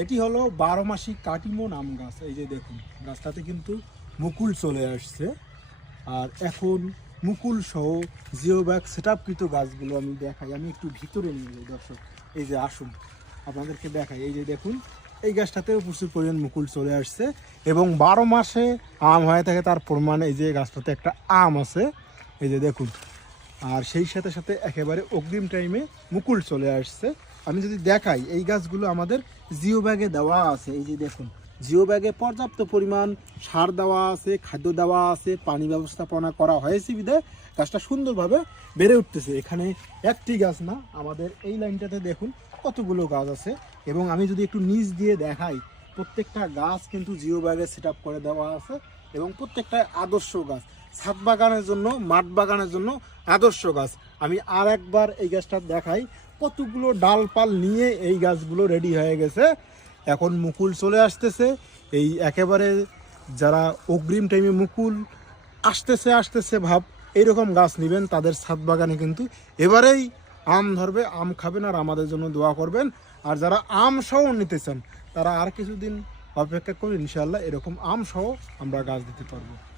এটি হলো 12 মাসি কাটিমন আম গাছ। এই যে দেখুন গাছটাতে কিন্তু মুকুল চলে আসছে। আর এখন মুকুল সহ জিও ব্যাগ সেট আপকৃত গাছগুলো আমি দেখাই। আমি একটু ভিতরে নিয়ে যাই দর্শক, এই যে আসুন আপনাদেরকে দেখাই। এই যে দেখুন এই গাছটাতেও প্রচুর পরিমাণ মুকুল চলে আসছে এবং 12 মাসে আম হয়ে থাকে, তার প্রমাণে এই যে গাছটাতে একটা আম আছে, এই যে দেখুন। আর সেই সাথে সাথে একেবারে অগ্রিম টাইমে মুকুল চলে আসছে। আমি যদি দেখাই এই গাছগুলো আমাদের জিও ব্যাগে দেওয়া আছে। এই যে দেখুন জিও ব্যাগে পর্যাপ্ত পরিমাণ সার দেওয়া আছে, খাদ্য দেওয়া আছে, পানি ব্যবস্থাপনা করা হয়েছে বিধায় গাছটা সুন্দরভাবে বেড়ে উঠতেছে। এখানে একটি গাছ না, আমাদের এই লাইনটাতে দেখুন কতগুলো গাছ আছে। এবং আমি যদি একটু নিচ দিয়ে দেখাই, প্রত্যেকটা গাছ কিন্তু জিও ব্যাগে সেট আপ করে দেওয়া আছে এবং প্রত্যেকটা আদর্শ গাছ, ছাদ বাগানের জন্য, মাঠ বাগানের জন্য আদর্শ গাছ। আমি আর একবার এই গাছটা দেখাই, কতগুলো ডালপাল নিয়ে এই গাছগুলো রেডি হয়ে গেছে। এখন মুকুল চলে আসতেছে। এই একেবারে যারা অগ্রিম টাইমে মুকুল আসতেছে আসতেছে ভাব এইরকম গাছ নেবেন, তাদের ছাদ বাগানে কিন্তু এবারেই আম ধরবে, আম খাবেন আর আমাদের জন্য দোয়া করবেন। আর যারা আম সহ নিতে চান তারা আর কিছুদিন অপেক্ষা করে ইনশাআল্লাহ এরকম আম সহ আমরা গাছ দিতে পারবো।